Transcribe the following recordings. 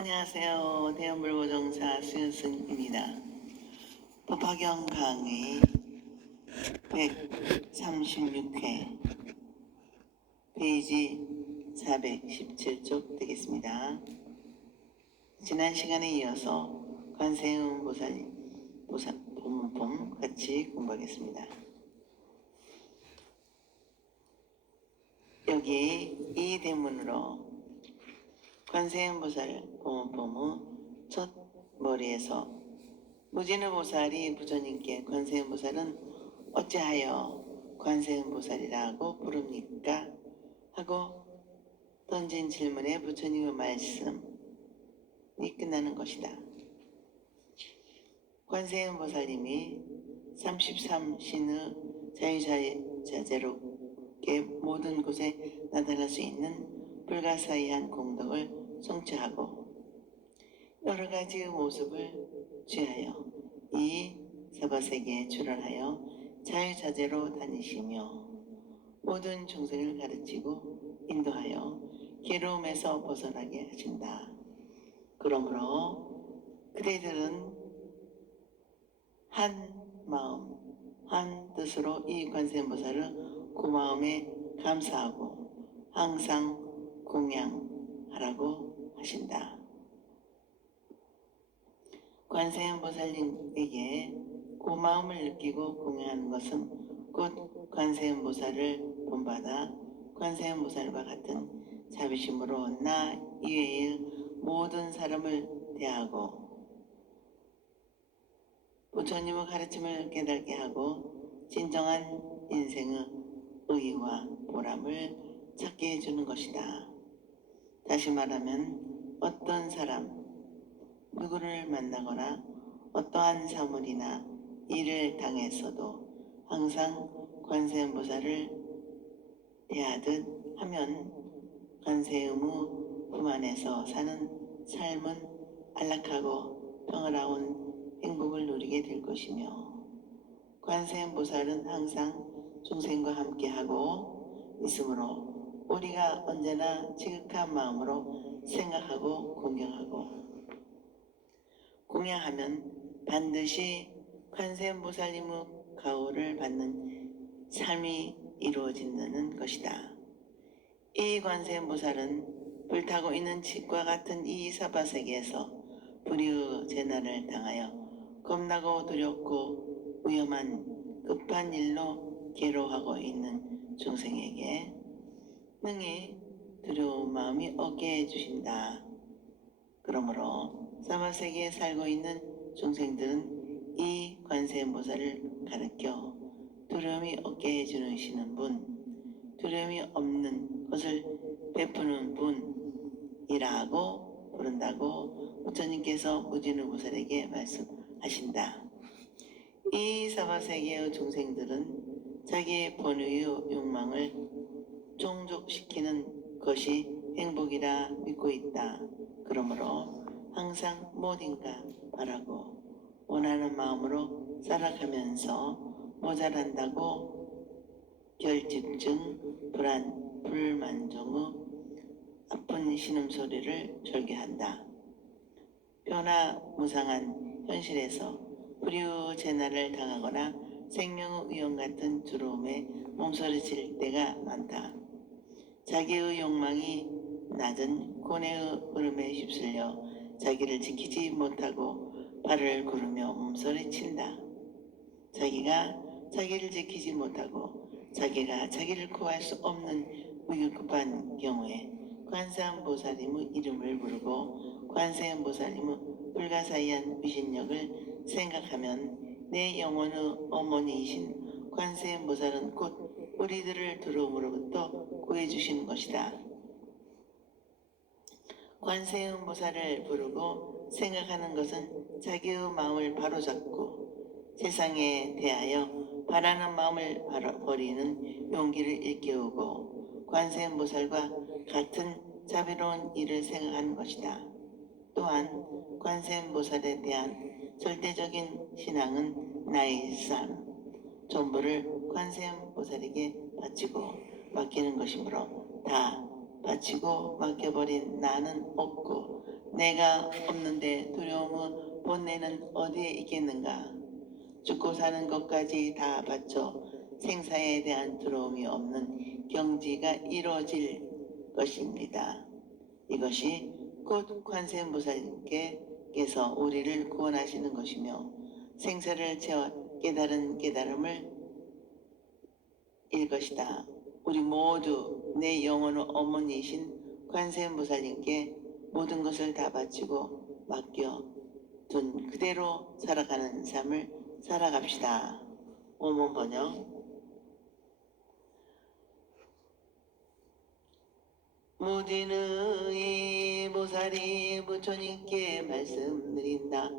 안녕하세요. 대한불교정사 수윤승입니다. 법화경 강의 136회 페이지 417쪽 되겠습니다. 지난 시간에 이어서 관세음 보문법 같이 공부하겠습니다. 여기 이 대문으로 관세음보살 보문법의 첫 머리에서 무진의보살이 부처님께 관세음보살은 어찌하여 관세음보살이라고 부릅니까? 하고 던진 질문에 부처님의 말씀이 끝나는 것이다. 관세음보살님이 33신의 자유자재로 모든 곳에 나타날 수 있는 불가사의한 공덕을 성취하고 여러 가지의 모습을 취하여 이 사바세계에 출현하여 자유자재로 다니시며 모든众生을 가르치고 인도하여 괴로움에서 벗어나게 하신다. 그러므로 그대들은 한 마음, 한 뜻으로 이 관세음보살을 고마움에 감사하고 항상 공양하라고 하신다. 관세음보살님에게 고마움을 느끼고 공양하는 것은 곧 관세음보살을 본받아 관세음보살과 같은 자비심으로 나 이외의 모든 사람을 대하고 부처님의 가르침을 깨닫게 하고 진정한 인생의 의의와 보람을 찾게 해주는 것이다. 다시 말하면 어떤 사람, 누구를 만나거나 어떠한 사물이나 일을 당했어도 항상 관세음보살을 대하듯 하면 관세음의 품 안에서 사는 삶은 안락하고 평화로운 행복을 누리게 될 것이며 관세음보살은 항상众生과 함께하고 있으므로 우리가 언제나 지극한 마음으로 생각하고 공양하면 반드시 관세음보살님의 가호를 받는 삶이 이루어진다는 것이다. 이 관세음보살은 불타고 있는 칩과 같은 이 사바세계에서 불의의 재난을 당하여 겁나고 두렵고 위험한 급한 일로 괴로워하고 있는众生에게 능히 두려운 마음이 없게 해주신다. 그러므로 사바세계에 살고 있는众生들은 이 관세음보살을 가르쳐 두려움이 없게 해주시는 분, 두려움이 없는 것을 베푸는 분이라고 부른다고 부처님께서 무진의보살에게 말씀하신다. 이 사바세계의众生들은 자기의 본의의 욕망을 종족시키는 것이 행복이라 믿고 있다. 그러므로 항상 무엇인가 바라고 원하는 마음으로 살아가면서 모자란다고 결집증, 불안, 불만족의 아픈 신음소리를 절개한다. 변화무상한 현실에서 불의의 재난을 당하거나 생명의 위험 같은 두려움에 몸서리칠 때가 많다. 자기의 욕망이 낮은 고뇌의 흐름에 휩쓸려 자기를 지키지 못하고 발을 구르며 몸서리친다. 자기가 자기를 지키지 못하고 자기가 자기를 구할 수 없는 위급한 경우에 관세음보살님의 이름을 부르고 관세음보살님의 불가사의한 위신력을 생각하면 내 영혼의 어머니이신 관세음보살은 곧 우리들을 두려움으로부터 구해주시는 것이다. 관세음보살을 부르고 생각하는 것은 자기의 마음을 바로잡고 세상에 대하여 바라는 마음을 버리는 용기를 일깨우고 관세음보살과 같은 자비로운 일을 생각하는 것이다. 또한 관세음보살에 대한 절대적인 신앙은 나의 삶 전부를 관세음보살에게 바치고 맡기는 것이므로 다 바치고 맡겨버린 나는 없고 내가 없는데 두려움의 본내는 어디에 있겠는가? 죽고 사는 것까지 다 바쳐 생사에 대한 두려움이 없는 경지가 이루어질 것입니다. 이것이 곧 관세음보살께서 우리를 구원하시는 것이며 생사를 채워 깨달은 깨달음을 일 것이다. 우리 모두 내 영혼의 어머니이신 관세음보살님께 모든 것을 다 바치고 맡겨둔 그대로 살아가는 삶을 살아갑시다. 오문 번역. 무진의 보살이 부처님께 말씀드린다.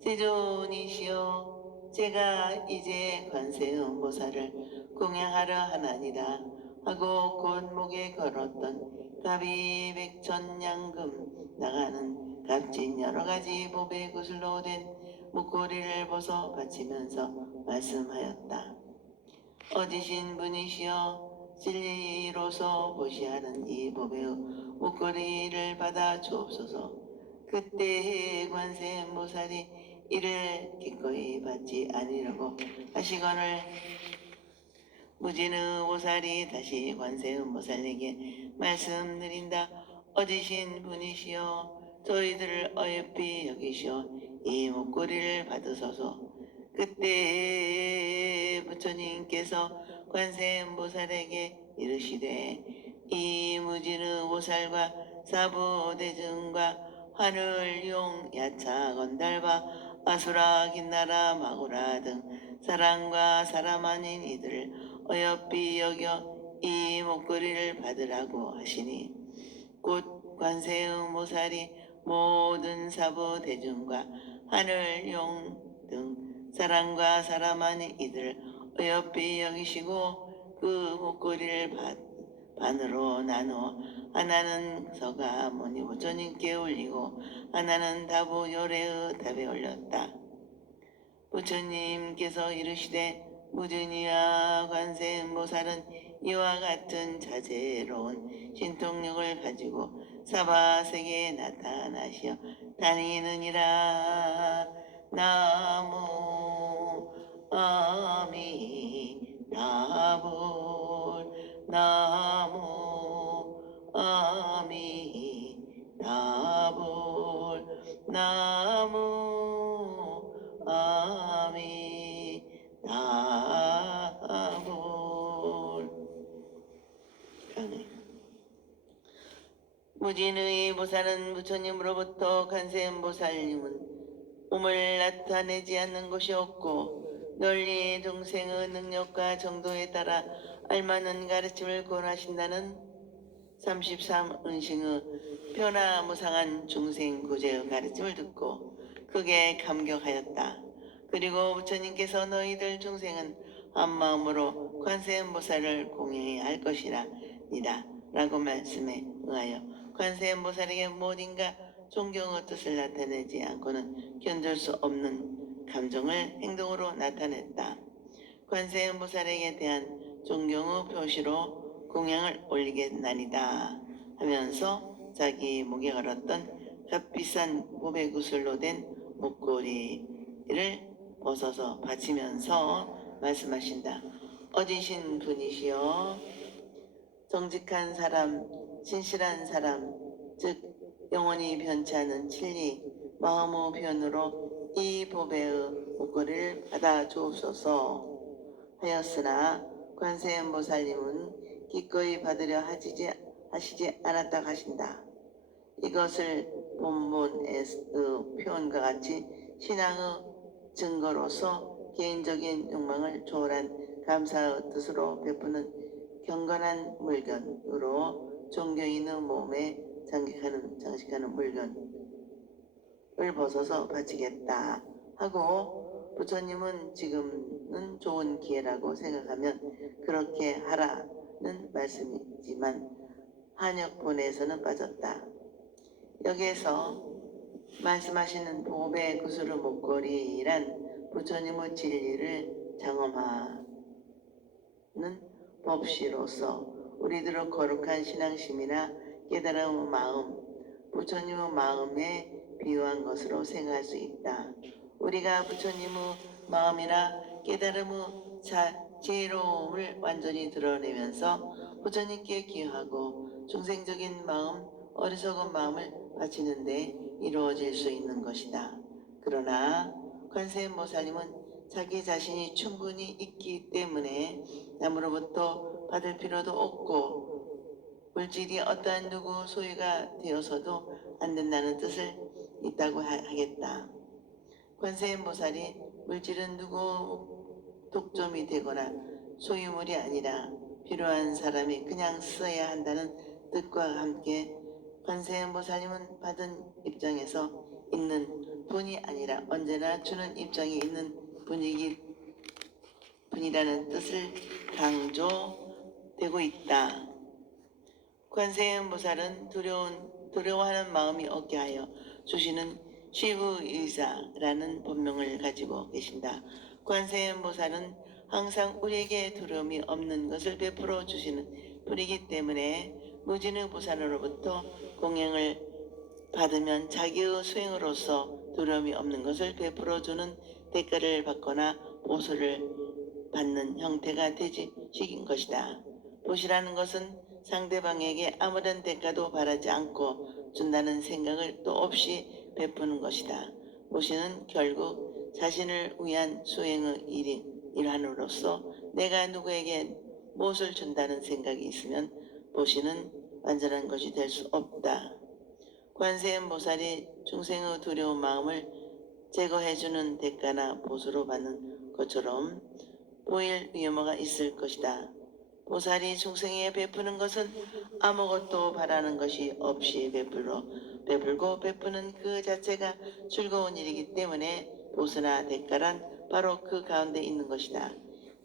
세존이시여, 제가 이제 관세음보살을 공양하려 하나니라 하고 곧 목에 걸었던 갑이 백천냥금 나가는 값진 여러가지 보배 구슬로 된 목걸이를 벗어 바치면서 말씀하였다. 어디신 분이시여, 진리로서 보시하는 이 법의 목걸이를 받아 주옵소서. 그때 관세음보살이 이를 기꺼이 받지 아니라고 하시거늘 무진의 보살이 다시 관세음보살에게 말씀드린다. 어디신 분이시여, 저희들을 어여삐 여기시어 이 목걸이를 받으소서. 그때 부처님께서 관세음보살에게 이르시되 이 무진의 보살과 사부대중과 하늘, 용, 야차, 건달바, 아수라, 긴나라, 마구라 등 사람과 사람 아닌 이들을 어여삐 여겨 이 목걸이를 받으라고 하시니 곧 관세음보살이 모든 사부대중과 하늘, 용 등 사람과 사람 아닌 이들을 어여삐 여기시고 그 목걸이를 반으로 나누어 하나는 서가모니 부처님께 올리고 하나는 다부 요래의 답에 올렸다. 부처님께서 이르시되 무진이와 관세음보살은 이와 같은 자제로운 신통력을 가지고 사바세계에 나타나시어 다니느니라. 나무 아미타불. 나무 아미타불. 나무 아미타불. 무진의 보살은 부처님으로부터 관세음보살님은 몸을 나타내지 않는 것이 없고 널리 중생의 능력과 정도에 따라 알맞는 가르침을 권하신다는 33은싱의 변화무상한 중생 구제의 가르침을 듣고 크게 감격하였다. 그리고 부처님께서 너희들 중생은 한마음으로 관세음보살을 공양해야 할 것이라니다 라고 말씀에 의하여 관세음보살에게 무엇인가 존경의 뜻을 나타내지 않고는 견딜 수 없는 감정을 행동으로 나타냈다. 관세음보살에게 대한 존경의 표시로 공양을 올리겠나이다 하면서 자기 목에 걸었던 값비싼 보배구슬로 된 목걸이를 벗어서 바치면서 말씀하신다. 어디신 분이시여, 정직한 사람, 진실한 사람, 즉 영원히 변치 않은 진리 마음의 변으로 이 보배의 목걸이를 받아 주옵소서 하였으나 관세음보살님은 기꺼이 받으려 하시지 않았다 하신다. 이것을 본문의 표현과 같이 신앙의 증거로서 개인적인 욕망을 초월한 감사의 뜻으로 베푸는 경건한 물건으로 종교인의 몸에 장식하는 물건을 벗어서 바치겠다 하고 부처님은 지금은 좋은 기회라고 생각하면 그렇게 하라는 말씀이지만 한역본에서는 빠졌다. 여기에서 말씀하시는 보배 구슬의 목걸이란 부처님의 진리를 장엄하는 법시로서 우리들의 거룩한 신앙심이나 깨달음의 마음, 부처님의 마음에 비유한 것으로 생각할 수 있다. 우리가 부처님의 마음이나 깨달음의 지혜로움을 완전히 드러내면서 부처님께 기여하고 중생적인 마음, 어리석은 마음을 바치는데 이루어질 수 있는 것이다. 그러나 관세음보살님은 자기 자신이 충분히 있기 때문에 남으로부터 받을 필요도 없고 물질이 어떠한 누구 소유가 되어서도 안 된다는 뜻을 있다고 하겠다. 관세음보살이 물질은 누구 독점이 되거나 소유물이 아니라 필요한 사람이 그냥 써야 한다는 뜻과 함께 관세음보살님은 받은 입장에서 있는 분이 아니라 언제나 주는 입장에 있는 분이라는 뜻을 강조되고 있다. 관세음보살은 두려워하는 마음이 없게 하여 주시는 쉬부의사라는 본명을 가지고 계신다. 관세음보살은 항상 우리에게 두려움이 없는 것을 베풀어 주시는 분이기 때문에 무진의 보살로부터 공양을 받으면 자기의 수행으로서 두려움이 없는 것을 베풀어 주는 대가를 받거나 보수를 받는 형태가 되지식인 것이다. 보시라는 것은 상대방에게 아무런 대가도 바라지 않고 준다는 생각을 또 없이 베푸는 것이다. 보시는 결국 자신을 위한 수행의 일환으로서 내가 누구에게 무엇을 준다는 생각이 있으면 보시는 완전한 것이 될 수 없다. 관세음보살이 중생의 두려운 마음을 제거해주는 대가나 보수로 받는 것처럼 보일 위험가 있을 것이다. 보살이 중생에게 베푸는 것은 아무것도 바라는 것이 없이 베풀고 베푸는 그 자체가 즐거운 일이기 때문에 보수나 대가란 바로 그 가운데 있는 것이다.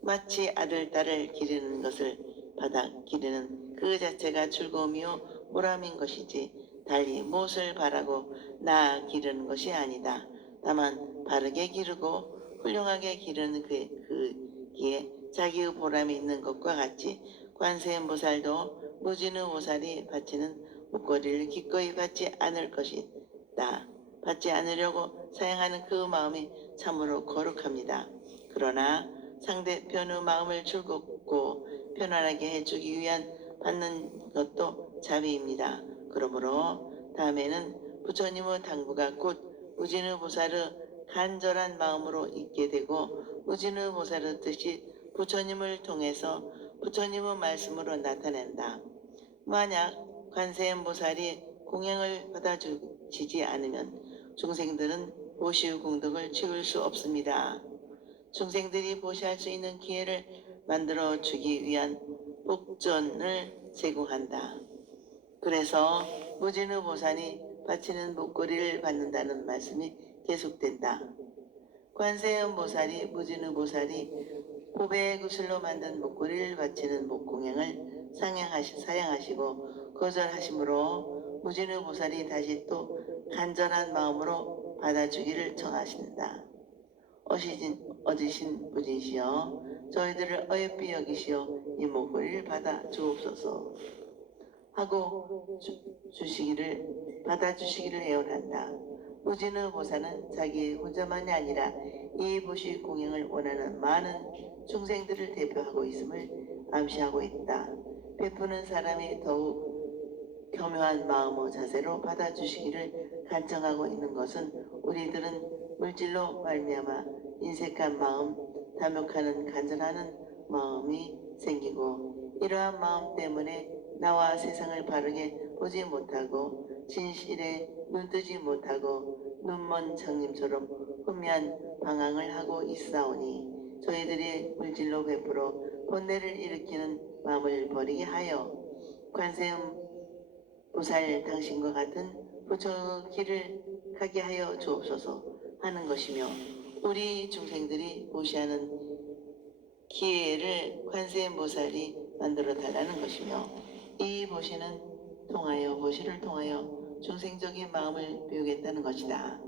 마치 아들, 딸을 기르는 것을 받아 기르는 그 자체가 즐거움이요 보람인 것이지 달리 무엇을 바라고 낳아 기르는 것이 아니다. 다만 바르게 기르고 훌륭하게 기르는 그기에 자기의 보람이 있는 것과 같이 관세음보살도 무진의 보살이 바치는 목걸이를 기꺼이 받지 않을 것이다. 받지 않으려고 사양하는 그 마음이 참으로 거룩합니다. 그러나 상대편의 마음을 즐겁고 편안하게 해주기 위한 받는 것도 자비입니다. 그러므로 다음에는 부처님의 당부가 곧 무진의 보살의 간절한 마음으로 있게 되고 무진의 보살의 뜻이 부처님을 통해서 부처님의 말씀으로 나타낸다. 만약 관세음보살이 공양을 받아주지 않으면 중생들은 보시의 공덕을 치울 수 없습니다. 중생들이 보시할 수 있는 기회를 만들어 주기 위한 복전을 제공한다. 그래서 무진의 보살이 바치는 목걸이를 받는다는 말씀이 계속된다. 관세음보살이 무진의 보살이 보배의 구슬로 만든 목걸이를 바치는 목공양을 사양하시고 거절하시므로 무진의 보살이 다시 또 간절한 마음으로 받아주기를 청하신다. 어지신 부진시여 저희들을 어여삐 여기시어 이 목걸이를 받아 주옵소서 하고 받아주시기를 애원한다. 무진의 보살은 자기 혼자만이 아니라 이 보시 공양을 원하는 많은 중생들을 대표하고 있음을 암시하고 있다. 베푸는 사람이 더욱 교묘한 마음의 자세로 받아주시기를 간청하고 있는 것은 우리들은 물질로 말미암아 인색한 마음, 탐욕하는 간절하는 마음이 생기고 이러한 마음 때문에 나와 세상을 바르게 보지 못하고 진실에 눈뜨지 못하고 눈먼 장님처럼 혼미한 방황을 하고 있사오니 저희들이 물질로 베풀어 번뇌를 일으키는 마음을 버리게 하여 관세음 보살 당신과 같은 부처의 길을 가게 하여 주옵소서 하는 것이며 우리 중생들이 보시하는 기회를 관세음 보살이 만들어 달라는 것이며 이 보시를 통하여 중생적인 마음을 배우겠다는 것이다.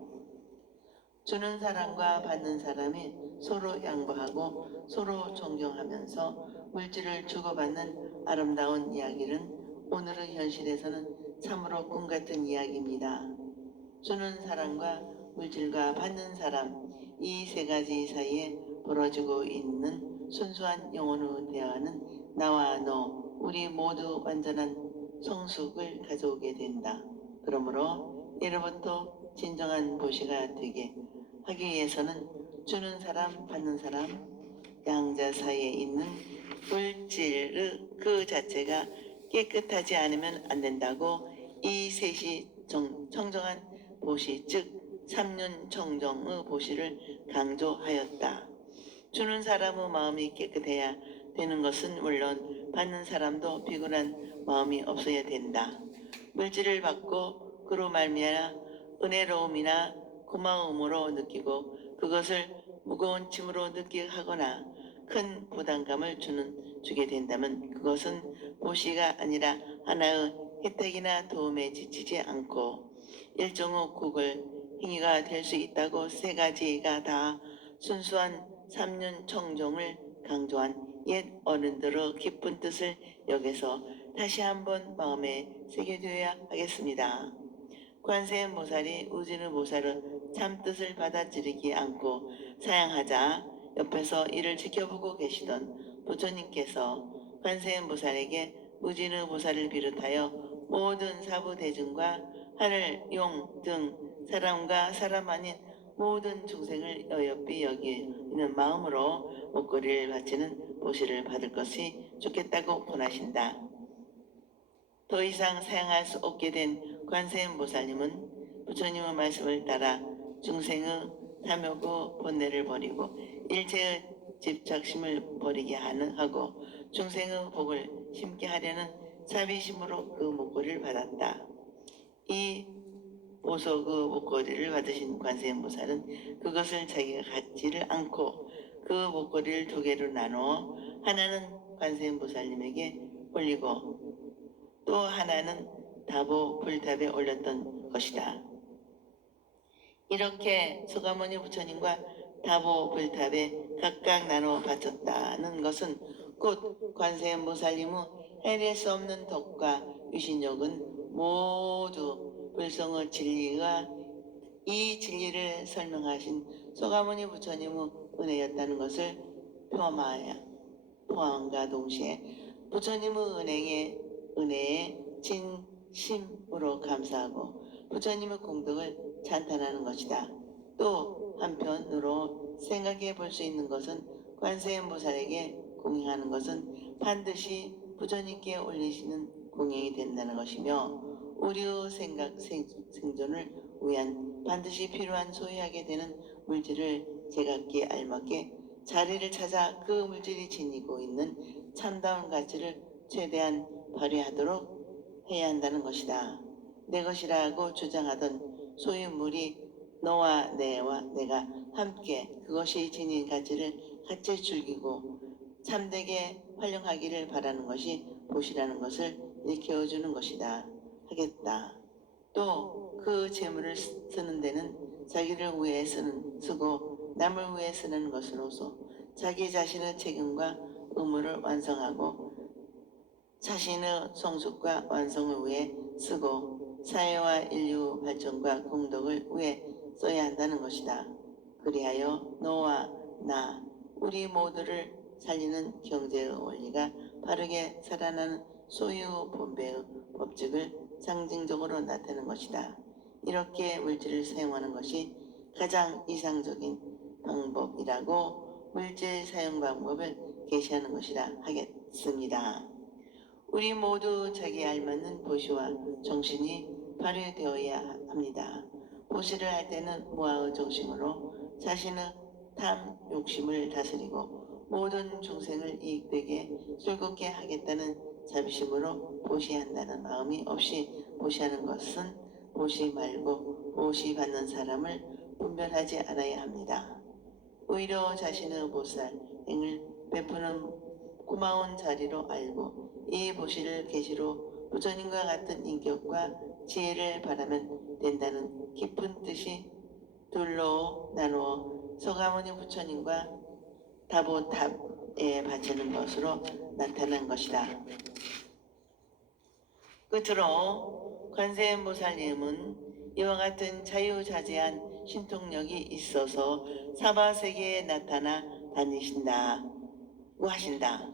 주는 사람과 받는 사람이 서로 양보하고 서로 존경하면서 물질을 주고받는 아름다운 이야기는 오늘의 현실에서는 참으로 꿈 같은 이야기입니다. 주는 사람과 물질과 받는 사람, 이 세 가지 사이에 벌어지고 있는 순수한 영혼의 대화는 나와 너, 우리 모두 완전한 성숙을 가져오게 된다. 그러므로 예로부터 진정한 보시가 되게 하기 위해서는 주는 사람, 받는 사람, 양자 사이에 있는 물질의 그 자체가 깨끗하지 않으면 안 된다고 이 셋이 청정한 보시, 즉 삼륜 청정의 보시를 강조하였다. 주는 사람의 마음이 깨끗해야 되는 것은 물론 받는 사람도 비굴한 마음이 없어야 된다. 물질을 받고 그로 말미암아 은혜로움이나 고마움으로 느끼고 그것을 무거운 짐으로 느끼게 하거나 큰 부담감을 주게 된다면 그것은 보시가 아니라 하나의 혜택이나 도움에 지치지 않고 일종의 국을 행위가 될 수 있다고 세 가지가 다 순수한 삼륜 청정을 강조한 옛 어른들의 깊은 뜻을 여기서 다시 한번 마음에 새겨둬야 하겠습니다. 관세음보살이 우진의보살의 참뜻을 받아들이지 않고 사양하자 옆에서 이를 지켜보고 계시던 부처님께서 관세음보살에게 무진의보살을 비롯하여 모든 사부대중과 하늘, 용 등 사람과 사람 아닌 모든 중생을 어여삐 여기는 마음으로 목걸이를 바치는 보시를 받을 것이 좋겠다고 권하신다. 더 이상 사양할 수 없게 된 관세음보살님은 부처님의 말씀을 따라 중생의 탐욕의 본뇌를 버리고 일체의 집착심을 버리게 하고 중생의 복을 심게 하려는 자비심으로 그 목걸이를 받았다. 이 보석의 목걸이를 받으신 관세음보살은 그것을 자기가 갖지를 않고 그 목걸이를 두 개로 나누어 하나는 관세음보살님에게 올리고 또 하나는 다보 불탑에 올렸던 것이다. 이렇게 소가모니 부처님과 다보 불탑에 각각 나눠 바쳤다는 것은 곧 관세음보살님의 해낼 수 없는 덕과 유신욕은 모두 불성의 진리가 이 진리를 설명하신 소가모니 부처님의 은혜였다는 것을 포함과 동시에 부처님의 은혜에 진심으로 감사하고 부처님의 공덕을 찬탄하는 것이다. 또 한편으로 생각해 볼 수 있는 것은 관세음보살에게 공행하는 것은 반드시 부처님께 올리시는 공행이 된다는 것이며 우리의 생존을 위한 반드시 필요한 소유하게 되는 물질을 제각기 알맞게 자리를 찾아 그 물질이 지니고 있는 참다운 가치를 최대한 발휘하도록 해야 한다는 것이다. 내 것이라고 주장하던 소유물이 너와 내가 함께 그것이 지닌 가치를 같이 즐기고 참되게 활용하기를 바라는 것이 보시라는 것을 일깨워주는 것이다 하겠다. 또 그 재물을 쓰는 데는 자기를 위해 쓰고 남을 위해 쓰는 것으로서 자기 자신의 책임과 의무를 완성하고 자신의 성숙과 완성을 위해 쓰고 사회와 인류 발전과 공덕을 위해 써야 한다는 것이다. 그리하여 너와 나 우리 모두를 살리는 경제의 원리가 바르게 살아나는 소유 분배의 법칙을 상징적으로 나타내는 것이다. 이렇게 물질을 사용하는 것이 가장 이상적인 방법이라고 물질 사용 방법을 계시하는 것이라 하겠습니다. 우리 모두 자기에 알맞는 보시와 정신이 발휘되어야 합니다. 보시를 할 때는 무아의 정신으로 자신의 탐, 욕심을 다스리고 모든 중생을 이익되게 즐겁게 하겠다는 자비심으로 보시한다는 마음이 없이 보시하는 것은 보시 말고 보시 받는 사람을 분별하지 않아야 합니다. 오히려 자신의 보살행을 베푸는 고마운 자리로 알고 이 보시를 계시로 부처님과 같은 인격과 지혜를 바라면 된다는 깊은 뜻이 둘로 나누어 소가모니 부처님과 다보탑에 바치는 것으로 나타난 것이다. 끝으로 관세음보살님은 이와 같은 자유자재한 신통력이 있어서 사바세계에 나타나 다니신다고 하신다.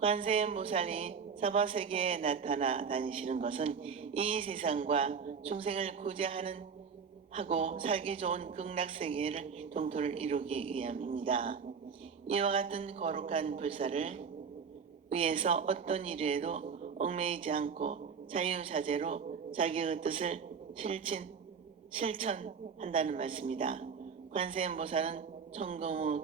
관세음보살이 사바세계에 나타나 다니시는 것은 이 세상과 중생을 구제하는 하고 살기 좋은 극락세계를 동토를 이루기 위함입니다. 이와 같은 거룩한 불사를 위해서 어떤 일에도 얽매이지 않고 자유자재로 자기의 뜻을 실천한다는 말씀이다. 관세음보살은 천금의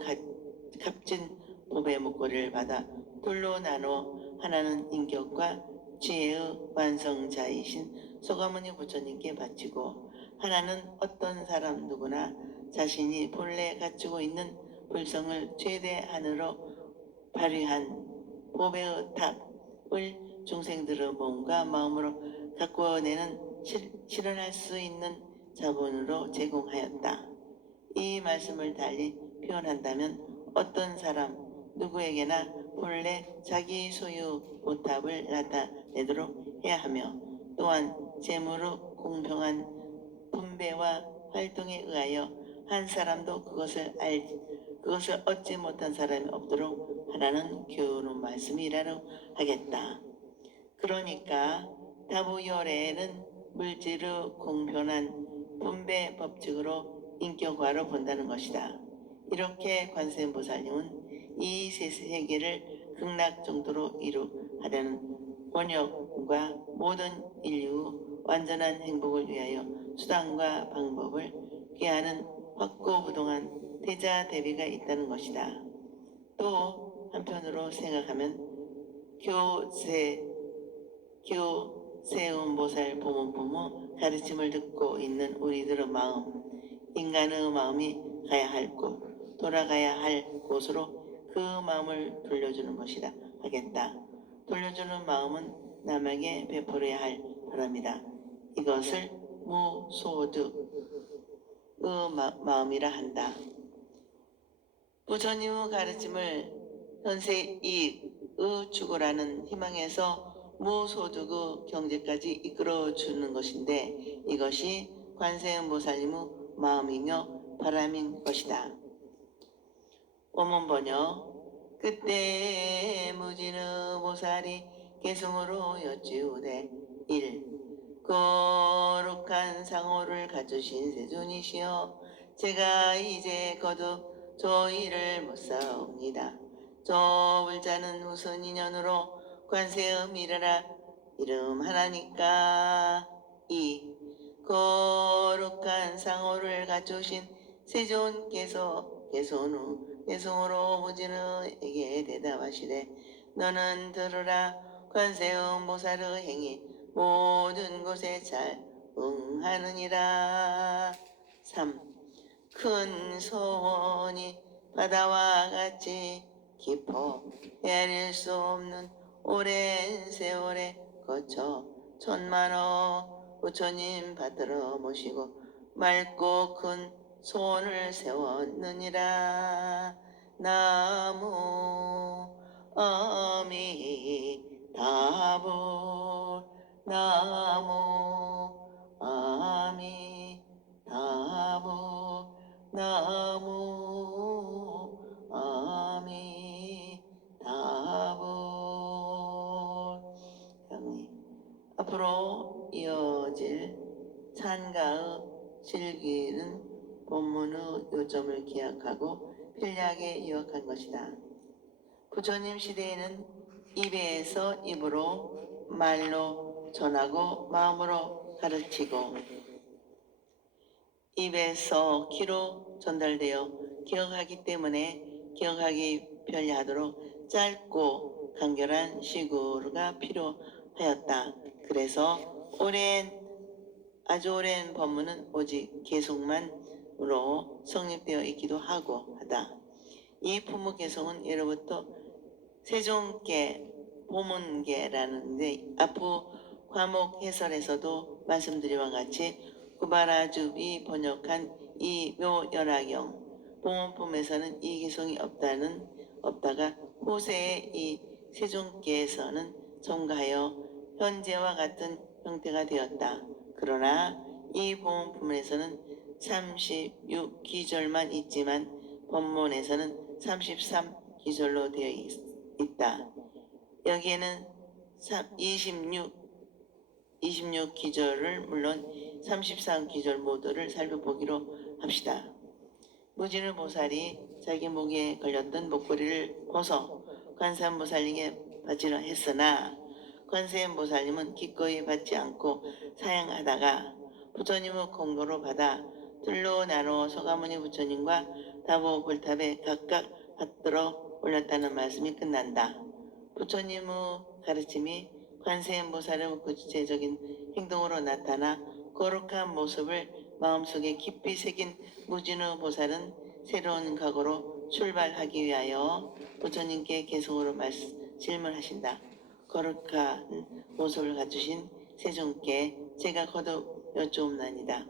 값진 보배 목걸이를 받아 둘로 나눠 하나는 인격과 지혜의 완성자이신 소가모니 부처님께 바치고 하나는 어떤 사람 누구나 자신이 본래 갖추고 있는 불성을 최대한으로 발휘한 보배의 탑을 중생들의 몸과 마음으로 가꾸어내는 실현할 수 있는 자본으로 제공하였다. 이 말씀을 달리 표현한다면 어떤 사람 누구에게나 본래 자기 소유 보탑을 나타내도록 해야 하며 또한 재물의 공평한 분배와 활동에 의하여 한 사람도 그것을 얻지 못한 사람이 없도록 하라는 교훈의 말씀이라고 하겠다. 그러니까 다부열애는 물질의 공평한 분배 법칙으로 인격화로 본다는 것이다. 이렇게 관세음보살님은 이 세계를 극락 정도로 이루하려는 원력과 모든 인류의 완전한 행복을 위하여 수단과 방법을 꾀하는 확고부동한 대자대비가 있다는 것이다. 또 한편으로 생각하면 교세음보살 보문부모 가르침을 듣고 있는 우리들의 마음, 인간의 마음이 가야 할 곳, 돌아가야 할 곳으로 그 마음을 돌려주는 것이다 하겠다. 돌려주는 마음은 남에게 베풀어야 할 바람이다. 이것을 무소득의 마음이라 한다. 부처님의 가르침을 현세이익의 추구라는 희망에서 무소득의 경제까지 이끌어주는 것인데 이것이 관세음보살님의 마음이며 바람인 것이다. 원문 번역. 그때 무진의 보살이 개성으로 여쭈되 1. 거룩한 상호를 갖추신 세존이시여 제가 이제 거듭 저 일을 못사옵니다. 저 불자는 무슨 인연으로 관세음이라라 이름 하나니까. 2. 거룩한 상호를 갖추신 세존께서 개성으로 무진의에게 대답하시되 너는 들으라 관세음보살의 행위 모든 곳에 잘 응하느니라. 3. 큰 소원이 바다와 같이 깊어 헤아릴 수 없는 오랜 세월에 거쳐 천만호 부처님 받들어 모시고 맑고 큰 소원을 세웠느니라. 나무 아미타불 나무 아미타불 나무 아미타불. 앞으로 이어질 찬가의 실기는 본문의 요점을 기약하고 편리하게 요약한 것이다. 부처님 시대에는 입에서 입으로 말로 전하고 마음으로 가르치고 입에서 귀로 전달되어 기억하기 때문에 기억하기 편리하도록 짧고 간결한 시구가 필요하였다. 그래서 아주 오랜 법문은 오직 개송만으로 성립되어 있기도 하고 하다. 이 부무 개송은 예로부터 세종계 보문계라는데 앞으로 과목 해설에서도 말씀드리와 같이 구바라줍이 번역한 이 묘연화경 보문품에서는 이 개송이 없다가 후세의 이 세종계에서는 첨가하여 현재와 같은 형태가 되었다. 그러나 이 보훈법문에서는 36기절만 있지만 법문에서는 33기절로 되어 있다. 여기에는 26기절을 물론 33기절 모두를 살펴보기로 합시다. 무진의 보살이 자기 목에 걸렸던 목걸이를 벗어 관세음보살에게 바치려 했으나 관세음보살님은 기꺼이 받지 않고 사양하다가 부처님의 공고로 받아 둘로 나누어 서가모니 부처님과 다보 불탑에 각각 받들어 올렸다는 말씀이 끝난다. 부처님의 가르침이 관세음보살의 구체적인 행동으로 나타나 거룩한 모습을 마음속에 깊이 새긴 무진의 보살은 새로운 각오로 출발하기 위하여 부처님께 계속으로 질문하신다. 거룩한 모습을 갖추신 세존께 제가 거듭 여쭈옵나이다.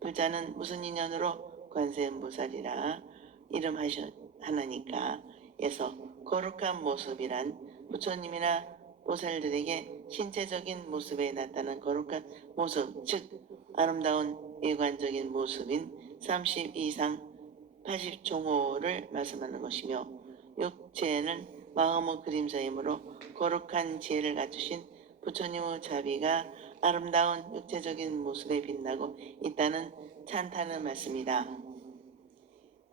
불자는 무슨 인연으로 관세음보살이라 이름하나니까 에서 거룩한 모습이란 부처님이나 보살들에게 신체적인 모습에 나타난 거룩한 모습, 즉 아름다운 외관적인 모습인 30 이상 80종호를 말씀하는 것이며, 육체는 마음의 그림자이므로 거룩한 지혜를 갖추신 부처님의 자비가 아름다운 육체적인 모습에 빛나고 있다는 찬탄의 말씀이다.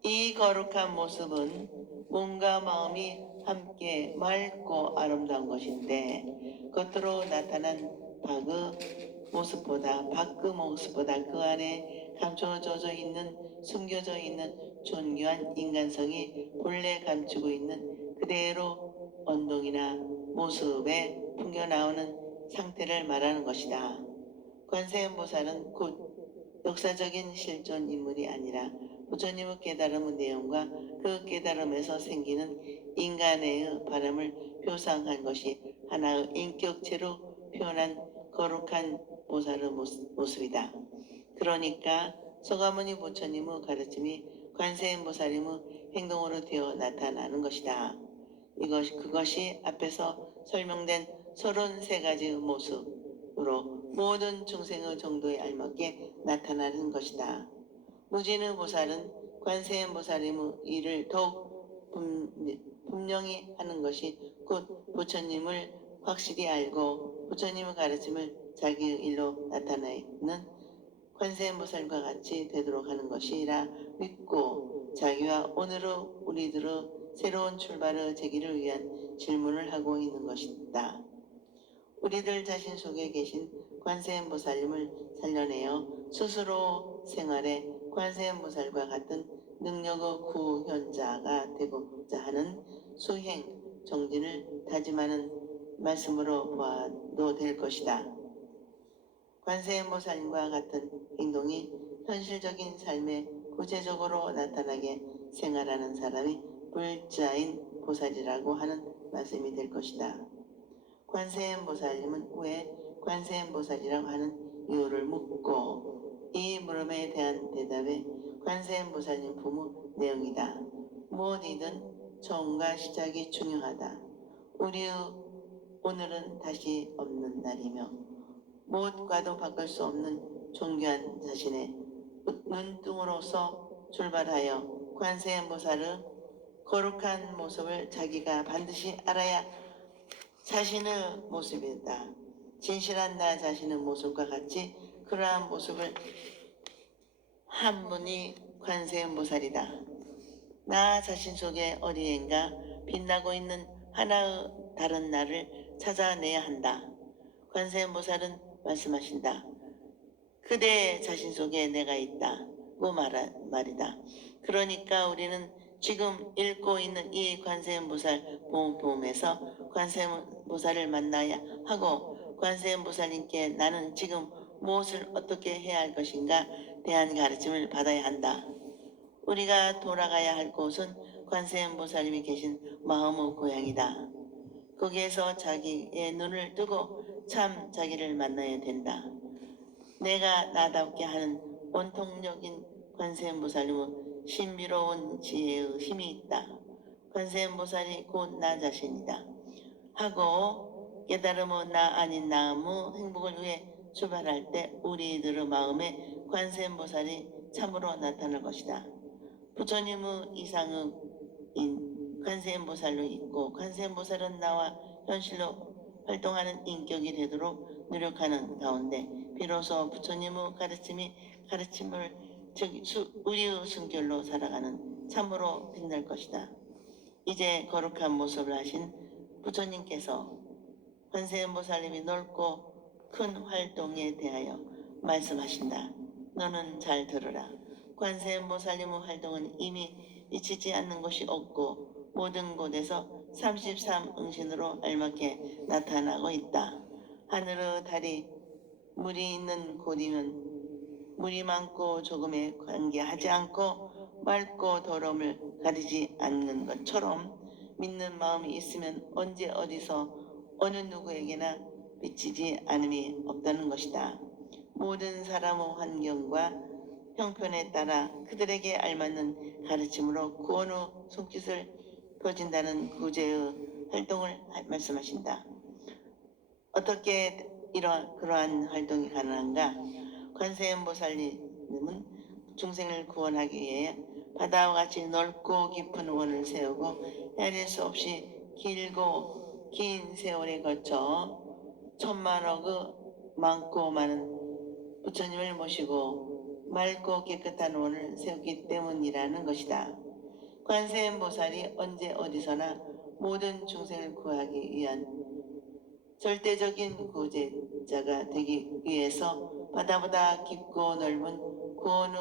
이 거룩한 모습은 몸과 마음이 함께 맑고 아름다운 것인데, 겉으로 나타난 밖의 모습보다 그 안에 감춰져 있는, 숨겨져 있는 존귀한 인간성이 본래 감추고 있는 그대로 언동이나 모습에 풍겨나오는 상태를 말하는 것이다. 관세음보살은 곧 역사적인 실존 인물이 아니라 부처님의 깨달음의 내용과 그 깨달음에서 생기는 인간의 바람을 표상한 것이 하나의 인격체로 표현한 거룩한 보살의 모습이다. 그러니까 서가모니 부처님의 가르침이 관세음보살님의 행동으로 되어 나타나는 것이다. 그것이 앞에서 설명된 33가지의 모습으로 모든 중생의 정도에 알맞게 나타나는 것이다. 무진의 보살은 관세음보살님의 일을 더욱 분명히 하는 것이 곧 부처님을 확실히 알고 부처님의 가르침을 자기의 일로 나타내는 관세음보살과 같이 되도록 하는 것이라 믿고 자기와 오늘의 우리들의 새로운 출발의 제기를 위한 질문을 하고 있는 것이다. 우리들 자신 속에 계신 관세음보살님을 살려내어 스스로 생활에 관세음보살과 같은 능력의 구현자가 되고자 하는 수행 정진을 다짐하는 말씀으로 보아도 될 것이다. 관세음보살님과 같은 행동이 현실적인 삶에 구체적으로 나타나게 생활하는 사람이 불자인 보살이라고 하는 말씀이 될 것이다. 관세음보살님은 왜 관세음보살이라고 하는 이유를 묻고, 이 물음에 대한 대답에 관세음보살님 부모 내용이다. 무엇이든 처음과 시작이 중요하다. 우리의 오늘은 다시 없는 날이며 무엇과도 바꿀 수 없는 존귀한 자신의 눈등으로서 출발하여 관세음보살의 거룩한 모습을 자기가 반드시 알아야 자신의 모습이다. 진실한 나 자신의 모습과 같이 그러한 모습을 한 분이 관세음보살이다. 나 자신 속에 어디엔가 빛나고 있는 하나의 다른 나를 찾아내야 한다. 관세음보살은 말씀하신다. 그대 자신 속에 내가 있다고 말이다. 그러니까 우리는 지금 읽고 있는 이 관세음보살 보험에서 관세음보살을 만나야 하고, 관세음보살님께 나는 지금 무엇을 어떻게 해야 할 것인가 대한 가르침을 받아야 한다. 우리가 돌아가야 할 곳은 관세음보살님이 계신 마음의 고향이다. 거기에서 자기의 눈을 뜨고 참 자기를 만나야 된다. 내가 나답게 하는 원통력인 관세음보살님의 신비로운 지혜의 힘이 있다. 관세음보살이 곧 나 자신이다 하고 깨달음의 나 아닌 나의 행복을 위해 출발할 때 우리들의 마음에 관세음보살이 참으로 나타날 것이다. 부처님의 이상의 관세음보살로 있고 관세음보살은 나와 현실로 활동하는 인격이 되도록 노력하는 가운데 비로소 부처님의 가르침을 즉 우리의 순결로 살아가는 참으로 빛날 것이다. 이제 거룩한 모습을 하신 부처님께서 관세음보살님이 넓고 큰 활동에 대하여 말씀하신다. 너는 잘 들으라. 관세음보살님의 활동은 이미 미치지 않는 곳이 없고 모든 곳에서 33응신으로 알맞게 나타나고 있다. 하늘의 달이 물이 있는 곳이면 물이 많고 조금에 관계하지 않고 맑고 더러움을 가리지 않는 것처럼 믿는 마음이 있으면 언제 어디서 어느 누구에게나 미치지 않음이 없다는 것이다. 모든 사람의 환경과 형편에 따라 그들에게 알맞는 가르침으로 구원의 손짓을 펴진다는 구제의 활동을 말씀하신다. 어떻게 그러한 활동이 가능한가? 관세음보살님은 중생을 구원하기 위해 바다와 같이 넓고 깊은 원을 세우고 헤아릴 수 없이 길고 긴 세월에 걸쳐 천만억의 많고 많은 부처님을 모시고 맑고 깨끗한 원을 세웠기 때문이라는 것이다. 관세음보살이 언제 어디서나 모든 중생을 구하기 위한 절대적인 구제자가 되기 위해서 바다보다 깊고 넓은 구원의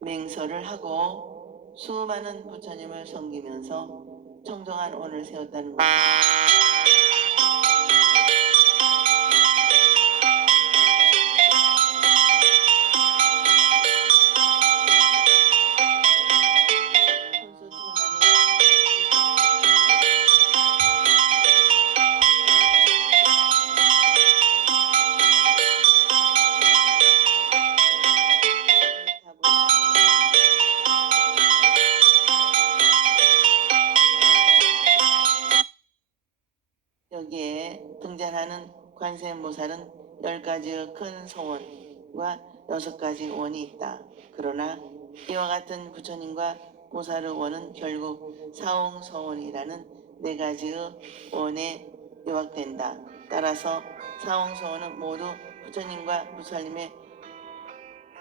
맹설을 하고 수많은 부처님을 섬기면서 청정한 원을 세웠다는 것입니다. 여기에 등장하는 관세음보살은 10가지의 큰 소원과 6가지 원이 있다. 그러나 이와 같은 부처님과 보살의 원은 결국 사홍서원이라는 4가지의 원에 요약된다. 따라서 사홍서원은 모두 부처님과 보살님의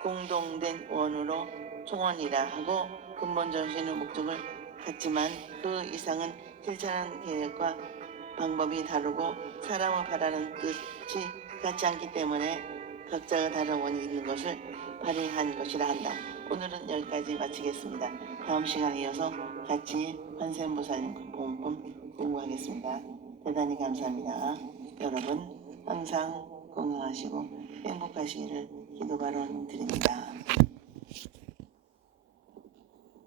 공동된 원으로 총원이라 하고 근본 정신의 목적을 같지만 그 이상은 실천하는 계획과 방법이 다르고 사람을 바라는 뜻이 같지 않기 때문에 각자의 다른 원이 있는 것을 발휘한 것이라 한다. 오늘은 여기까지 마치겠습니다. 다음 시간에 이어서 같이 관세음보살님 본품 공부하겠습니다. 대단히 감사합니다. 여러분 항상 건강하시고 행복하시기를 기도 바람 드립니다.